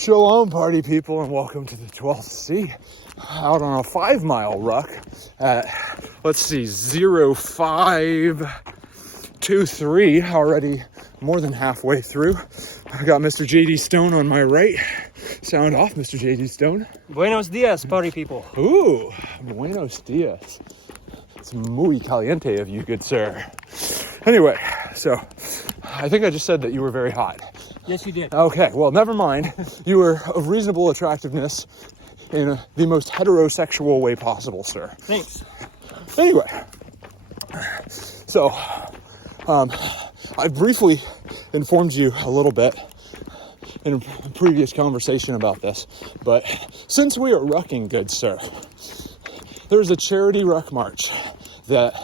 Shalom, party people, and welcome to the 12th C, out on a 5-mile ruck at, 0523, already more than halfway through. I got Mr. J.D. Stone on my right. Sound off, Mr. J.D. Stone. Buenos dias, party people. Ooh, buenos dias. It's muy caliente of you, good sir. Anyway, so I think I just said that you were very hot. Yes, you did. Okay, well, never mind. You were of reasonable attractiveness in the most heterosexual way possible, sir. Thanks. Anyway, so I briefly informed you a little bit in a previous conversation about this, but since we are rucking, good sir, there's a charity Ruck March that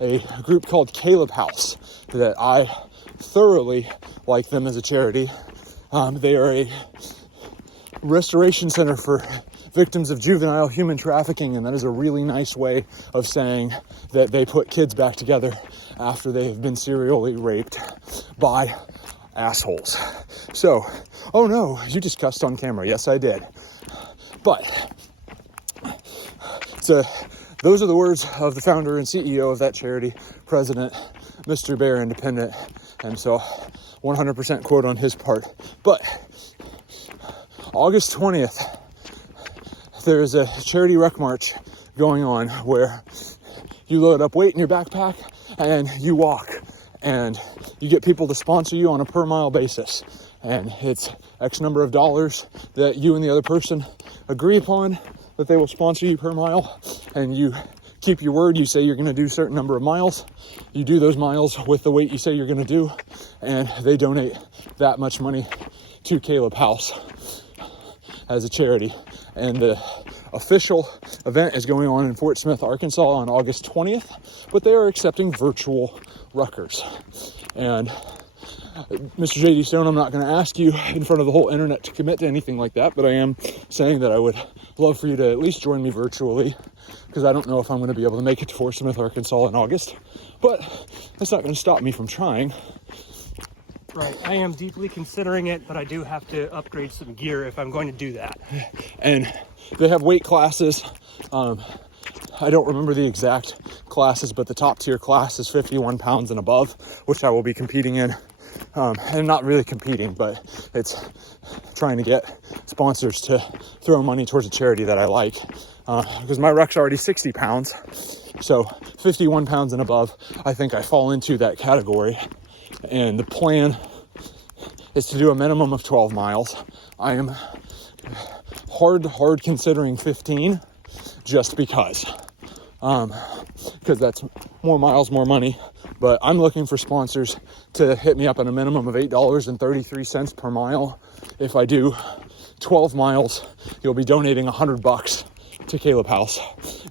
a group called Kaleb House that I thoroughly like them as a charity. They are a restoration center for victims of juvenile human trafficking, and that is a really nice way of saying that they put kids back together after they have been serially raped by assholes. So, oh no, you just cussed on camera. Yes, I did. But those are the words of the founder and CEO of that charity, President Mr. Bear Independent, and so 100% quote on his part. But August 20th, there's a charity Ruck March going on where you load up weight in your backpack and you walk, and you get people to sponsor you on a per mile basis, and it's X number of dollars that you and the other person agree upon that they will sponsor you per mile, and you keep your word. You say you're going to do a certain number of miles. You do those miles with the weight you say you're going to do, and they donate that much money to Kaleb House as a charity. And the official event is going on in Fort Smith, Arkansas on August 20th, but they are accepting virtual ruckers. And Mr. J.D. Stone, I'm not going to ask you in front of the whole internet to commit to anything like that, but I am saying that I would love for you to at least join me virtually, because I don't know if I'm going to be able to make it to Fort Smith, Arkansas in August, but that's not going to stop me from trying. Right, I am deeply considering it, but I do have to upgrade some gear if I'm going to do that. And they have weight classes. I don't remember the exact classes, but the top tier class is 51 pounds and above, which I will be competing in. And not really competing, but it's trying to get sponsors to throw money towards a charity that I like, because my ruck's already 60 pounds, so 51 pounds and above, I think I fall into that category. And the plan is to do a minimum of 12 miles. I am hard considering 15, just because that's more miles, more money. But I'm looking for sponsors to hit me up at a minimum of $8.33 per mile. If I do 12 miles, you'll be donating $100 to Kaleb House.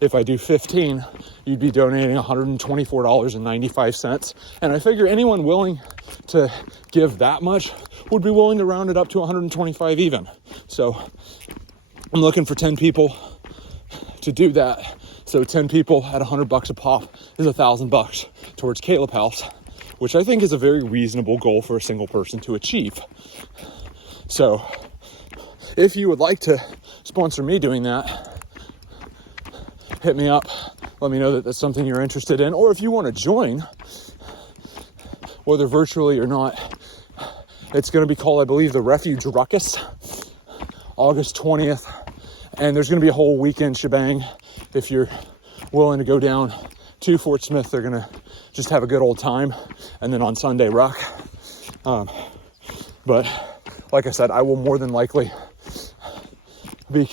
If I do 15, you'd be donating $124.95. And I figure anyone willing to give that much would be willing to round it up to 125 even. So I'm looking for 10 people to do that. So 10 people at $100 a pop is $1,000 towards Kaleb House, which I think is a very reasonable goal for a single person to achieve. So if you would like to sponsor me doing that, hit me up. Let me know that that's something you're interested in. Or if you want to join, whether virtually or not, it's going to be called, I believe, the Refuge Ruckus, August 20th. And there's going to be a whole weekend shebang. If you're willing to go down to Fort Smith, they're going to just have a good old time. And then on Sunday, ruck. But like I said, I will more than likely be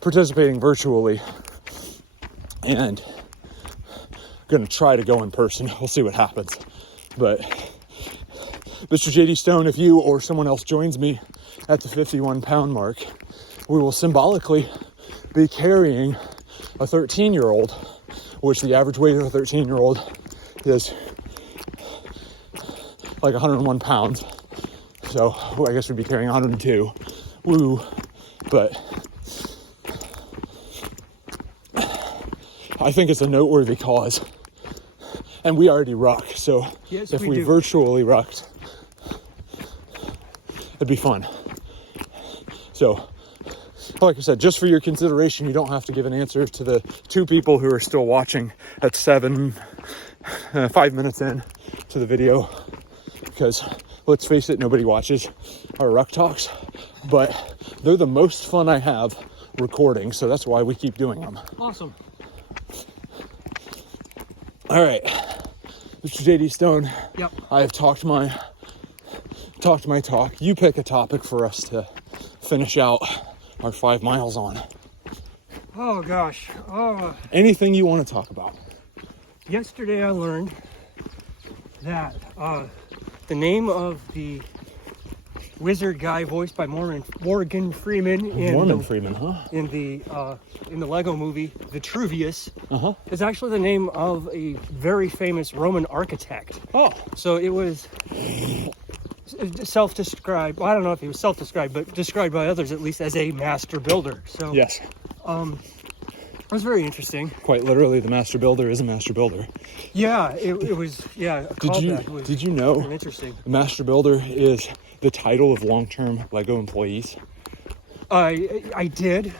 participating virtually, and going to try to go in person. We'll see what happens. But Mr. J.D. Stone, if you or someone else joins me at the 51 pound mark, we will symbolically be carrying a 13-year-old, which the average weight of a 13-year-old is like 101 pounds. So I guess we'd be carrying 102. Woo. But I think it's a noteworthy cause. And we already ruck, so yes, if we virtually rucked, it'd be fun. So, like I said, just for your consideration, you don't have to give an answer to the 2 people who are still watching at 5 minutes in to the video, because let's face it, nobody watches our Ruck Talks, but they're the most fun I have recording, so that's why we keep doing them. Awesome. All right, Mr. JD Stone. Yep. I have talked my talk. You pick a topic for us to finish out our 5 miles on. Oh gosh. Anything you want to talk about. Yesterday I learned that the name of the wizard guy voiced by Morgan Freeman in the Lego movie Vitruvius is actually the name of a very famous Roman architect. Oh. So it was self-described. Well, I don't know if he was self-described, but described by others at least as a master builder. So Yes. it was very interesting. Quite literally, the master builder is a master builder. Yeah, it was. Yeah, Did you know interesting. the master builder is the title of long-term Lego employees? I did,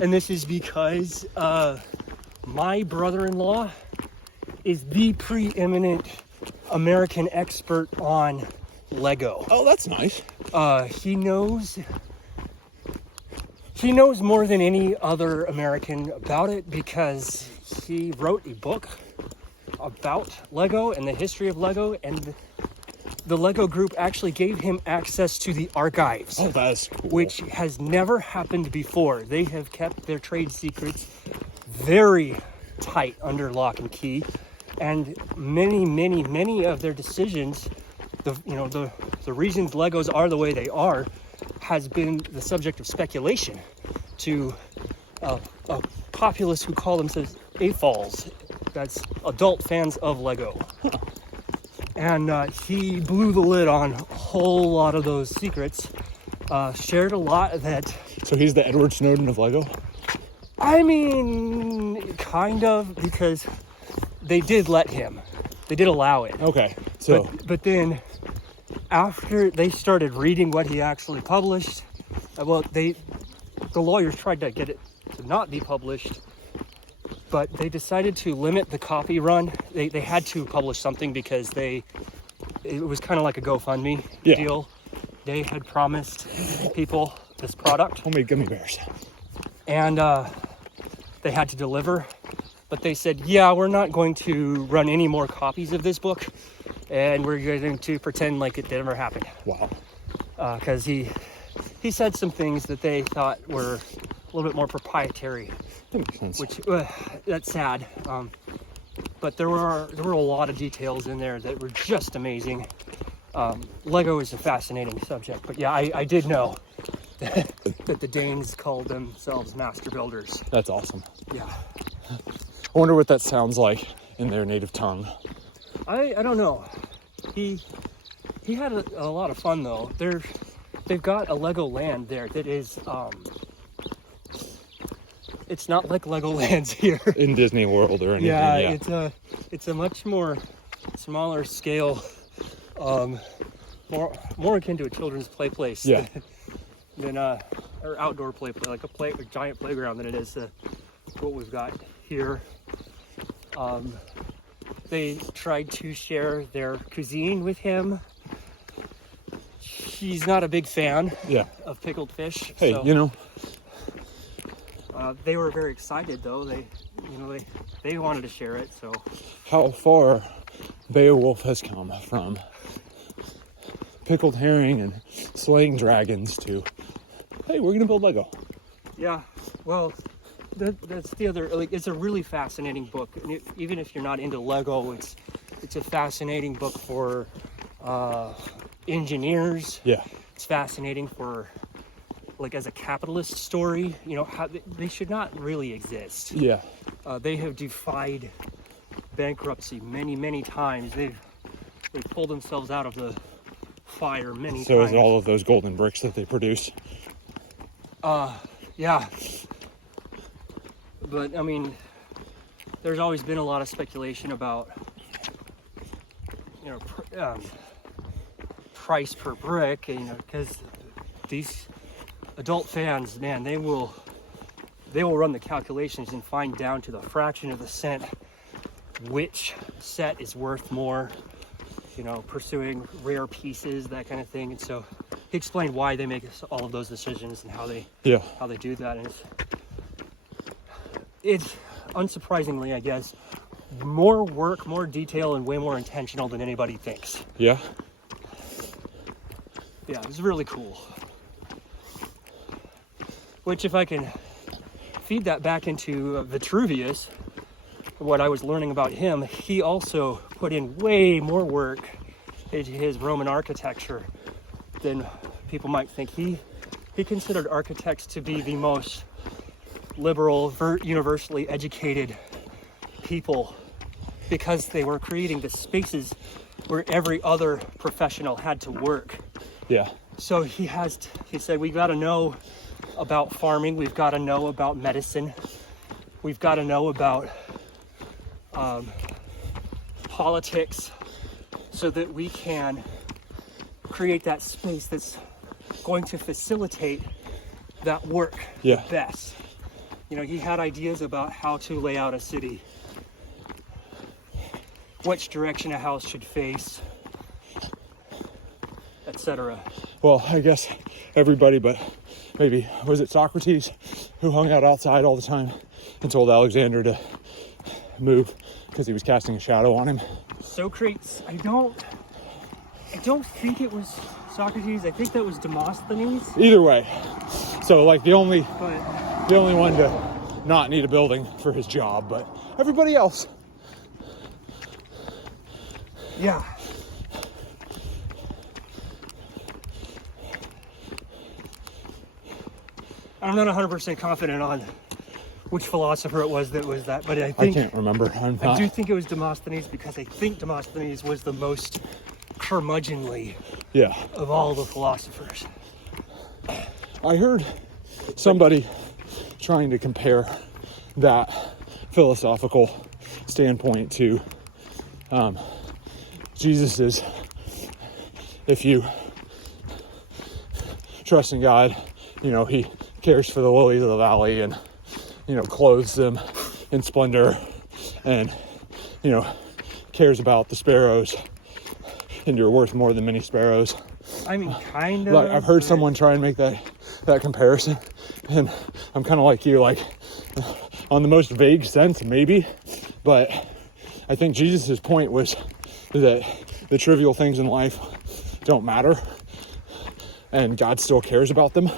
and this is because my brother-in-law is the preeminent American expert on Lego. Oh, that's nice. He knows more than any other American about it because he wrote a book about Lego and the history of Lego, and the Lego group actually gave him access to the archives. Oh, that is cool. Which has never happened before. They have kept their trade secrets very tight under lock and key, and many of their decisions, the reasons Legos are the way they are, has been the subject of speculation to a populace who call themselves AFOLs. That's adult fans of Lego. And he blew the lid on a whole lot of those secrets. Shared a lot that... So he's the Edward Snowden of Lego? I mean, kind of, because they did let him. They did allow it. Okay, so... But then, after they started reading what he actually published, the lawyers tried to get it to not be published, but they decided to limit the copy run. They had to publish something because it was kind of like a GoFundMe deal. They had promised people this product. Homemade gummy bears. And they had to deliver. But they said, yeah, we're not going to run any more copies of this book, and we're going to pretend like it never happened. Wow. Because he said some things that they thought were a little bit more proprietary. That makes sense. Which, that's sad. But there were a lot of details in there that were just amazing. Lego is a fascinating subject, but yeah, I did know that the Danes called themselves master builders. That's awesome. Yeah. I wonder what that sounds like in their native tongue. I don't know. He had a lot of fun though. They've got a Lego land there that is it's not like Legoland's here in Disney World or anything. Yeah, it's a much more smaller scale, more akin to a children's play place. Yeah. than or outdoor play like a giant playground than it is what we've got here. They tried to share their cuisine with him. He's not a big fan of pickled fish. Hey, so, they were very excited though. They wanted to share it. So how far Beowulf has come from pickled herring and slaying dragons to, hey, we're gonna build Lego. Yeah, well, that's the other. It's a really fascinating book. And even if you're not into Lego, it's a fascinating book for engineers. Yeah, it's fascinating for as a capitalist story. How they should not really exist. Yeah, they have defied bankruptcy many times. They've pulled themselves out of the fire many times. So is all of those golden bricks that they produce. Yeah. But I mean, there's always been a lot of speculation about, price per brick, you know, because these adult fans, man, they will run the calculations and find down to the fraction of a cent which set is worth more, you know, pursuing rare pieces, that kind of thing. And so he explained why they make all of those decisions and how they do that. And it's unsurprisingly, I guess, more work, more detail, and way more intentional than anybody thinks. Yeah. Yeah, it's really cool. Which, if I can feed that back into Vitruvius, what I was learning about him, he also put in way more work into his Roman architecture than people might think. He considered architects to be the most liberal, universally educated people because they were creating the spaces where every other professional had to work. Yeah. So he said, we got to know about farming, we've got to know about medicine, we've got to know about politics, so that we can create that space that's going to facilitate that work the best. You know, he had ideas about how to lay out a city, which direction a house should face, etc. Well, I guess everybody, but maybe, was it Socrates who hung out outside all the time and told Alexander to move because he was casting a shadow on him? Socrates, I don't think it was Socrates. I think that was Demosthenes. Either way, so like the only one to not need a building for his job, but everybody else. Yeah. I'm not 100% confident on which philosopher it was that, but I can't remember. I do think it was Demosthenes, because I think Demosthenes was the most curmudgeonly of all the philosophers. I heard somebody trying to compare that philosophical standpoint to Jesus's. If you trust in God, you know, he cares for the lilies of the valley and, you know, clothes them in splendor and, you know, cares about the sparrows, and you're worth more than many sparrows. I mean, kind of. Like, I've heard someone try and make that comparison, and I'm kind of like you, like, on the most vague sense, maybe, but I think Jesus's point was that the trivial things in life don't matter, and God still cares about them.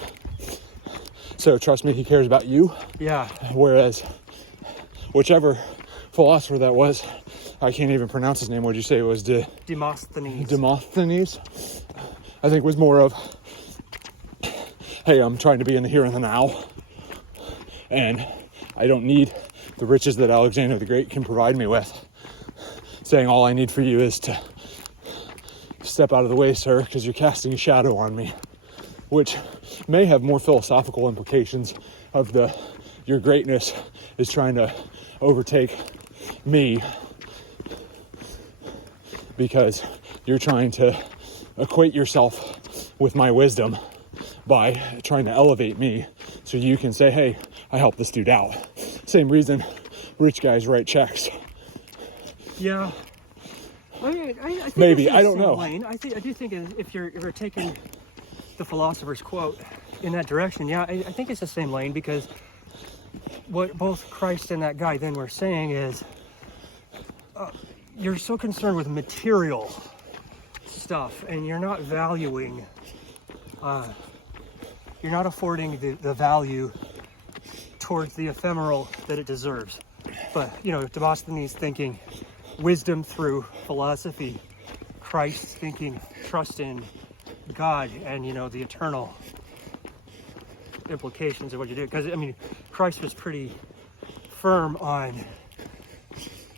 So trust me, he cares about you. Yeah. Whereas whichever philosopher that was, I can't even pronounce his name. What did you say it was? Demosthenes. Demosthenes, I think, was more of, hey, I'm trying to be in the here and the now, and I don't need the riches that Alexander the Great can provide me with. Saying all I need for you is to step out of the way, sir, because you're casting a shadow on me, which may have more philosophical implications of your greatness is trying to overtake me because you're trying to equate yourself with my wisdom by trying to elevate me so you can say, hey, I helped this dude out. Same reason rich guys write checks. Yeah. I think maybe, I don't know. Lane. I do think if you're taking the philosopher's quote in that direction, I think it's the same lane, because what both Christ and that guy then were saying is you're so concerned with material stuff, and you're not valuing, you're not affording the value towards the ephemeral that it deserves. But, you know, Demosthenes thinking wisdom through philosophy, Christ thinking trust in God and, you know, the eternal implications of what you do. Because, I mean, Christ was pretty firm on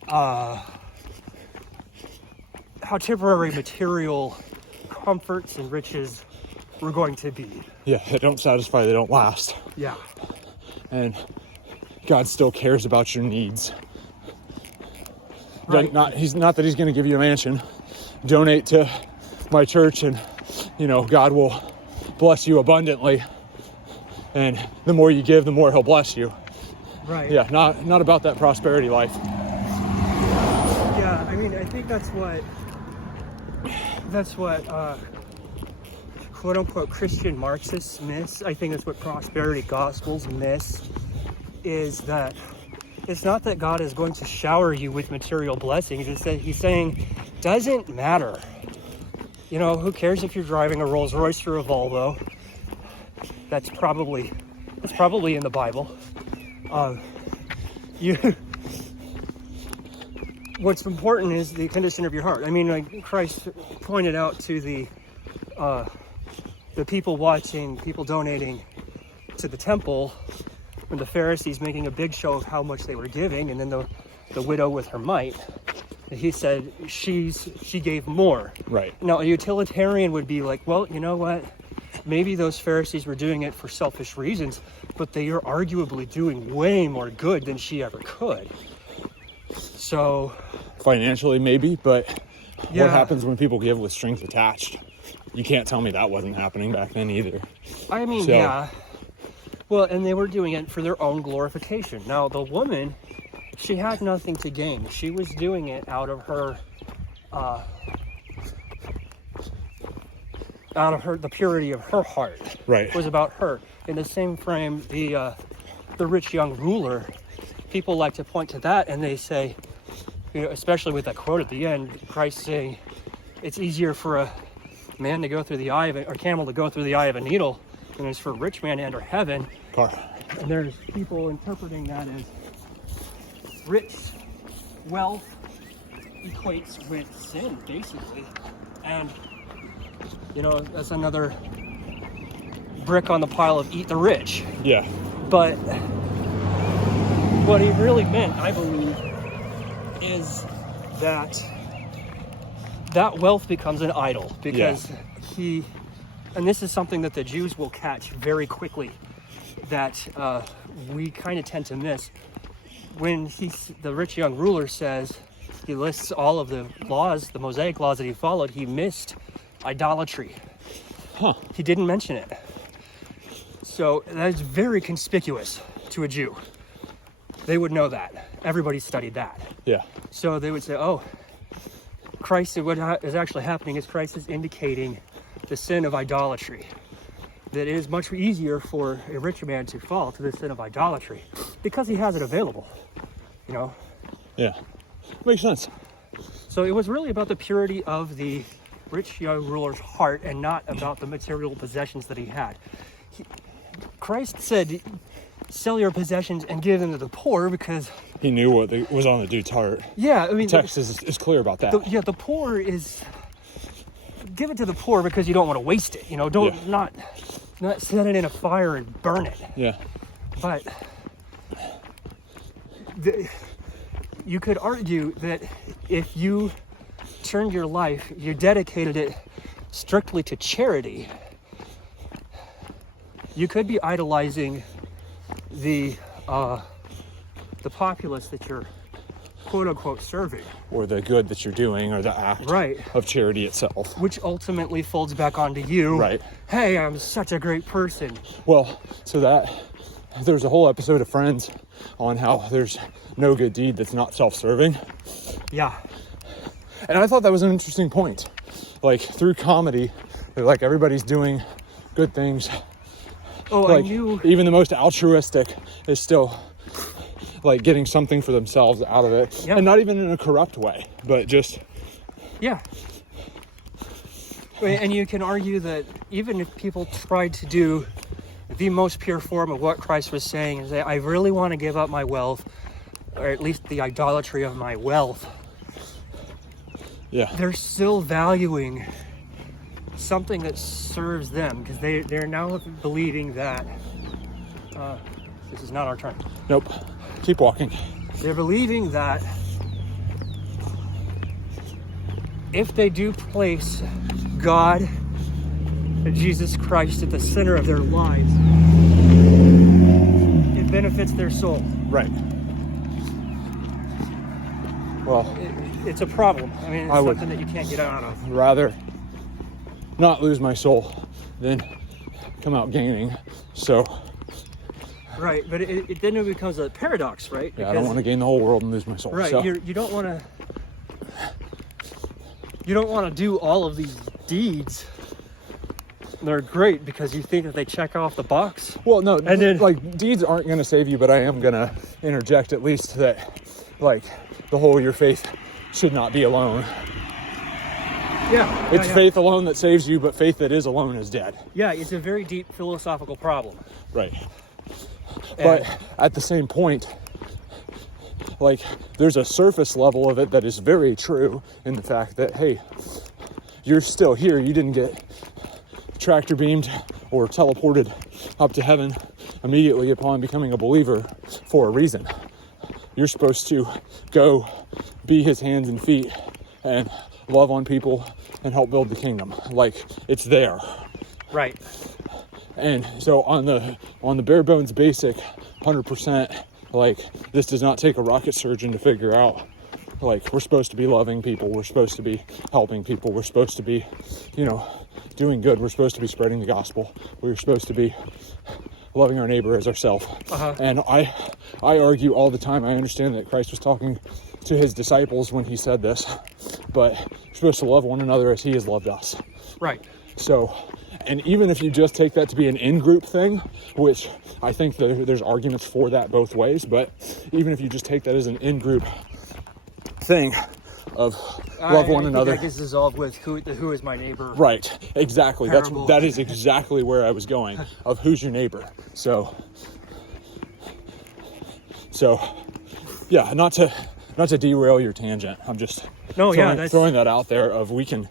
how temporary material comforts and riches were going to be. Yeah, they don't satisfy, they don't last. Yeah. And God still cares about your needs. Right. He's not that he's going to give you a mansion. Donate to my church and God will bless you abundantly, and the more you give, the more he'll bless you. Right. Yeah, not about that prosperity life. Yeah, I mean, I think that's what quote unquote Christian Marxists miss. I think that's what prosperity gospels miss, is that it's not that God is going to shower you with material blessings. It's that he's saying, doesn't matter. Who cares if you're driving a Rolls Royce or a Volvo? That's probably in the Bible. What's important is the condition of your heart. I mean, like Christ pointed out to the people donating to the temple, when the Pharisees making a big show of how much they were giving, and then the widow with her mite, he said she gave more. Right. Now, a utilitarian would be like, well, you know what? Maybe those Pharisees were doing it for selfish reasons, but they are arguably doing way more good than she ever could. So, financially, maybe, but yeah. What happens when people give with strings attached? You can't tell me that wasn't happening back then either. I mean, So, yeah. Well, and they were doing it for their own glorification. Now, the woman, she had nothing to gain. She was doing it out of her, the purity of her heart. Right. It was about her. In the same frame, the rich young ruler, people like to point to that, and they say, especially with that quote at the end, Christ saying, it's easier for a man to go through the eye of or camel to go through the eye of a needle than it is for a rich man to enter heaven. And there's people interpreting that as rich wealth equates with sin, basically. And that's another brick on the pile of eat the rich. Yeah. But what he really meant, I believe, is that wealth becomes an idol, because and this is something that the Jews will catch very quickly, that we kind of tend to miss. When the rich young ruler says, he lists all of the laws, the Mosaic laws that he followed, he missed idolatry. He didn't mention it. So that is very conspicuous to a Jew. They would know that. Everybody studied that. Yeah. So they would say, oh, Christ, what is actually happening is Christ is indicating the sin of idolatry. That it is much easier for a rich man to fall to the sin of idolatry because he has it available, Yeah. Makes sense. So it was really about the purity of the rich young ruler's heart and not about the material possessions that he had. Christ said, sell your possessions and give them to the poor, because he knew what was on the dude's heart. Yeah, I mean, the text is clear about that. The poor is, give it to the poor because you don't want to waste it. Not set it in a fire and burn it. Yeah. But you could argue that if you turned your life, you dedicated it strictly to charity, you could be idolizing the populace that you're quote-unquote serving. Or the good that you're doing, or the act of charity itself. Which ultimately folds back onto you. Right. Hey, I'm such a great person. Well, so there's a whole episode of Friends on how there's no good deed that's not self-serving. Yeah. And I thought that was an interesting point. Like, through comedy, like, everybody's doing good things. Oh, like, I knew. Even the most altruistic is still, like, getting something for themselves out of it. Yeah. And not even in a corrupt way, but just... Yeah. And you can argue that even if people tried to do the most pure form of what Christ was saying, is that I really want to give up my wealth, or at least the idolatry of my wealth. Yeah. They're still valuing something that serves them, because they're now believing that this is not our turn. Nope. Keep walking. They're believing that if they do place God and Jesus Christ at the center of their lives, it benefits their soul. Right. Well, It's a problem. I mean, it's something that you can't get out of. Rather not lose my soul than come out gaining. So right, but then it becomes a paradox, right? Yeah, I don't want to gain the whole world and lose my soul. Right, so. you don't want to do all of these deeds. They're great because you think that they check off the box. Well, no, and then, like, deeds aren't going to save you, but I am going to interject at least that, like, the whole of your faith should not be alone. Yeah. It's faith alone that saves you, but faith that is alone is dead. Yeah, it's a very deep philosophical problem. Right. But at the same point, like, there's a surface level of it that is very true in the fact that, hey, you're still here. You didn't get tractor beamed or teleported up to heaven immediately upon becoming a believer for a reason. You're supposed to go be his hands and feet and love on people and help build the kingdom. Like, it's there. Right. And so on the bare bones basic 100%, like, this does not take a rocket surgeon to figure out. Like, we're supposed to be loving people, we're supposed to be helping people, we're supposed to be, doing good, we're supposed to be spreading the gospel, we're supposed to be loving our neighbor as ourselves. And I argue all the time. I understand that Christ was talking to his disciples when he said this, but we're supposed to love one another as he has loved us. Right. So, and even if you just take that to be an in-group thing, which I think there's arguments for that both ways, but even if you just take that as an in-group thing of love one another. That gets dissolved with who is my neighbor. Right, exactly. Parable. That is exactly where I was going, of who's your neighbor. So yeah, not to derail your tangent. I'm just throwing that out there of we can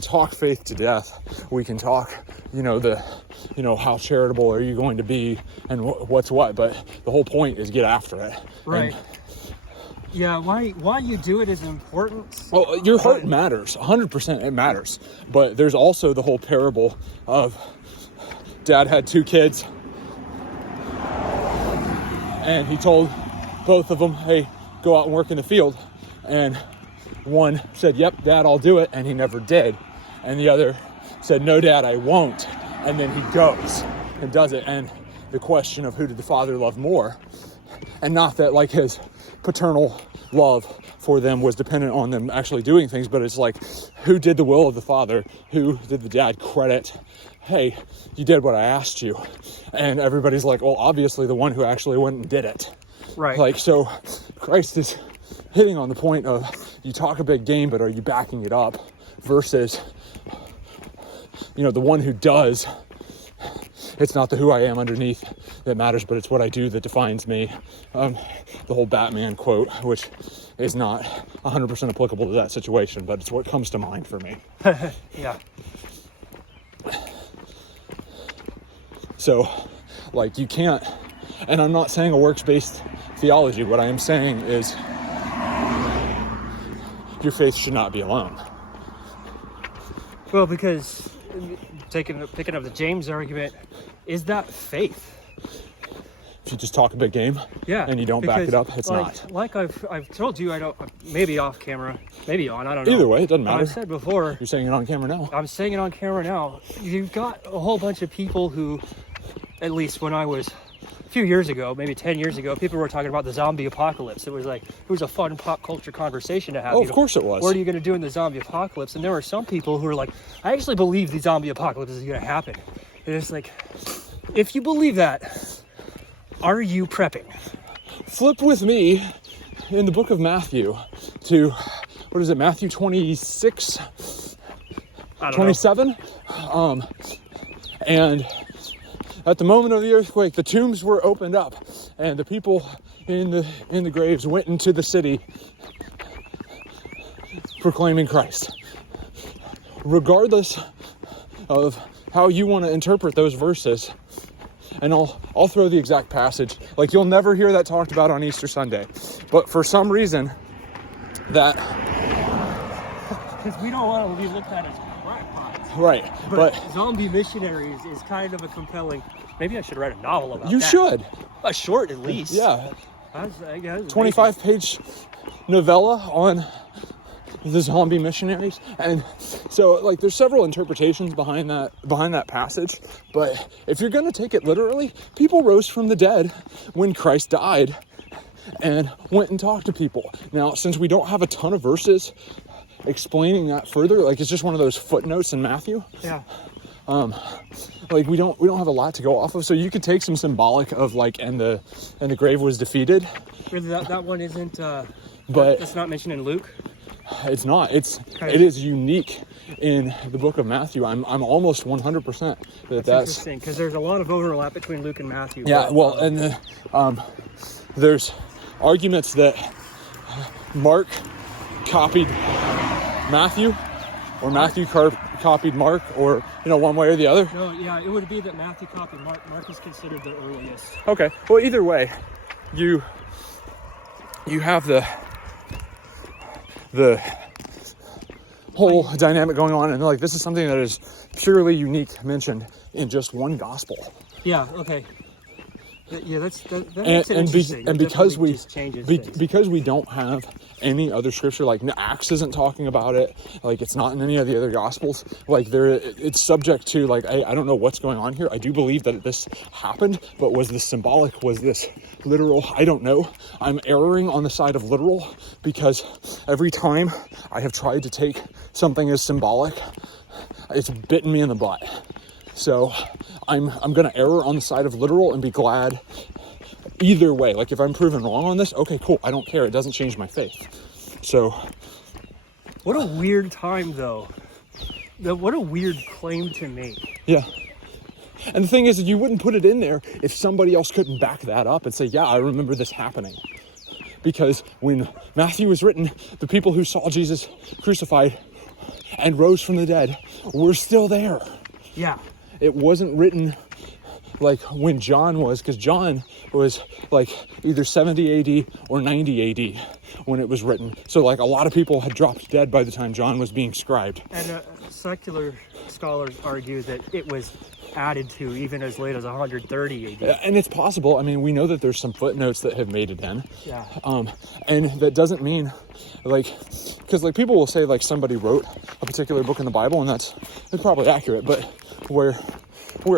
talk faith to death. We can talk, how charitable are you going to be and what's what, but the whole point is get after it. Right. Yeah, why you do it is important. Well, your heart matters. 100% it matters. But there's also the whole parable of dad had 2 kids and he told both of them, hey, go out and work in the field. And one said, yep, Dad, I'll do it. And he never did. And the other said, no, Dad, I won't. And then he goes and does it. And the question of who did the father love more? And not that, like, his paternal love for them was dependent on them actually doing things, but it's like, who did the will of the father? Who did the dad credit? Hey, you did what I asked you. And everybody's like, well, obviously the one who actually went and did it. Right. Like, so Christ is hitting on the point of, you talk a big game, but are you backing it up? Versus, the one who does. It's not the who I am underneath that matters, but it's what I do that defines me. The whole Batman quote, which is not 100% applicable to that situation, but it's what comes to mind for me. Yeah. So, like, you can't, and I'm not saying a works-based theology. What I am saying is your faith should not be alone. Well, because picking up the James argument, is that faith? If you just talk a big game, yeah, and you don't back it up, it's not. Like I've told you, I don't. Maybe off camera, maybe on. I don't know. Either way, it doesn't matter. I've said before. You're saying it on camera now. I'm saying it on camera now. You've got a whole bunch of people who, at least when I was a few years ago, maybe 10 years ago, people were talking about the zombie apocalypse. It was a fun pop culture conversation to have. Oh, of course it was. What are you going to do in the zombie apocalypse? And there were some people who were like, I actually believe the zombie apocalypse is going to happen. And it's like, if you believe that, are you prepping? Flip with me in the book of Matthew to, what is it, Matthew 26? 27? And at the moment of the earthquake, the tombs were opened up, and the people in the graves went into the city proclaiming Christ. Regardless of how you want to interpret those verses, and I'll throw the exact passage. Like, you'll never hear that talked about on Easter Sunday, but for some reason that, because we don't want to be looked at as crackpots. Right, but zombie missionaries is kind of a compelling. Maybe I should write a novel about that. You should. A short, at least. Yeah. I guess 25-page novella on the zombie missionaries. And so like there's several interpretations behind that passage, but if you're going to take it literally, people rose from the dead when Christ died and went and talked to people. Now, since we don't have a ton of verses explaining that further, like it's just one of those footnotes in Matthew. Yeah. Like we don't have a lot to go off of, so you could take some symbolic of like and the grave was defeated. That one isn't but that's not mentioned in Luke. It's not. It is unique in the book of Matthew. I'm almost 100% that's interesting, because there's a lot of overlap between Luke and Matthew. Yeah, well, and there's arguments that Mark copied Matthew, or Matthew copied Mark, or one way or the other. No, yeah, it would be that Matthew copied Mark. Mark is considered the earliest. Okay, well, either way, you have the whole dynamic going on, and like this is something that is purely unique, mentioned in just one gospel. Yeah. Okay. Yeah, that makes it interesting. And because we don't have any other scripture, like Acts isn't talking about it, like it's not in any of the other gospels, like it's subject to, like, I don't know what's going on here. I do believe that this happened, but was this symbolic? Was this literal? I don't know. I'm erring on the side of literal, because every time I have tried to take something as symbolic, it's bitten me in the butt. So I'm going to err on the side of literal and be glad either way. Like if I'm proven wrong on this, okay, cool. I don't care. It doesn't change my faith. So what a weird time though. What a weird claim to make. Yeah. And the thing is, you wouldn't put it in there if somebody else couldn't back that up and say, yeah, I remember this happening. Because when Matthew was written, the people who saw Jesus crucified and rose from the dead were still there. Yeah. It wasn't written like when John was, because John was like either 70 AD or 90 AD when it was written. So like a lot of people had dropped dead by the time John was being scribed. And secular scholars argue that it was added to even as late as 130 AD. And it's possible. I mean, we know that there's some footnotes that have made it in. Yeah. And that doesn't mean like, because like people will say like somebody wrote a particular book in the Bible, and it's probably accurate, but where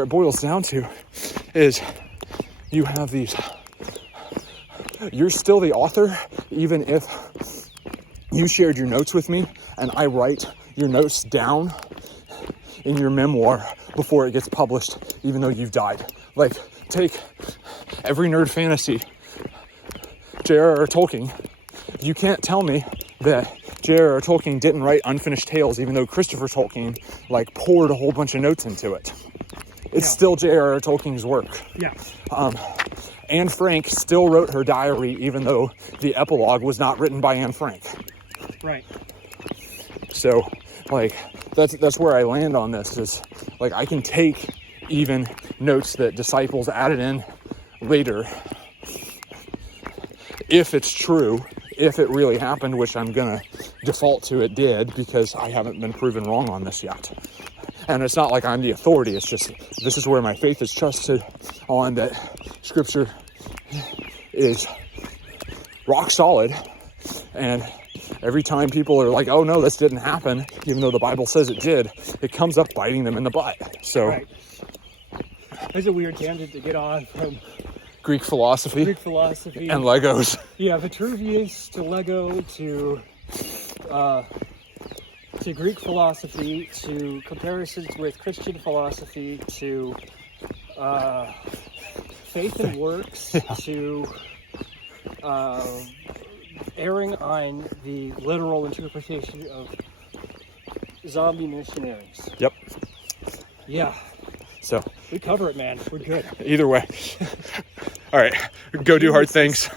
it boils down to is you have these, you're still the author, even if you shared your notes with me and I write your notes down in your memoir before it gets published, even though you've died. Like, take every nerd fantasy, J.R.R. Tolkien. You can't tell me that J.R.R. Tolkien didn't write Unfinished Tales, even though Christopher Tolkien like poured a whole bunch of notes into it. It's still J.R.R. Tolkien's work. Yeah. Anne Frank still wrote her diary, even though the epilogue was not written by Anne Frank. Right. So, like, that's where I land on this, is like I can take even notes that disciples added in later, if it's true, if it really happened, which I'm gonna default to it did, because I haven't been proven wrong on this yet. And it's not like I'm the authority, it's just this is where my faith is trusted on, that scripture is rock solid. And every time people are like, oh no, this didn't happen, even though the Bible says it did, it comes up biting them in the butt. So right. There's a weird tangent to get on from Greek philosophy and Legos. Yeah, Vitruvius to Lego to Greek philosophy to comparisons with Christian philosophy to faith and works to erring on the literal interpretation of zombie missionaries. Yep. Yeah. So we cover it, man. We're good. Either way. All right. Go do hard things.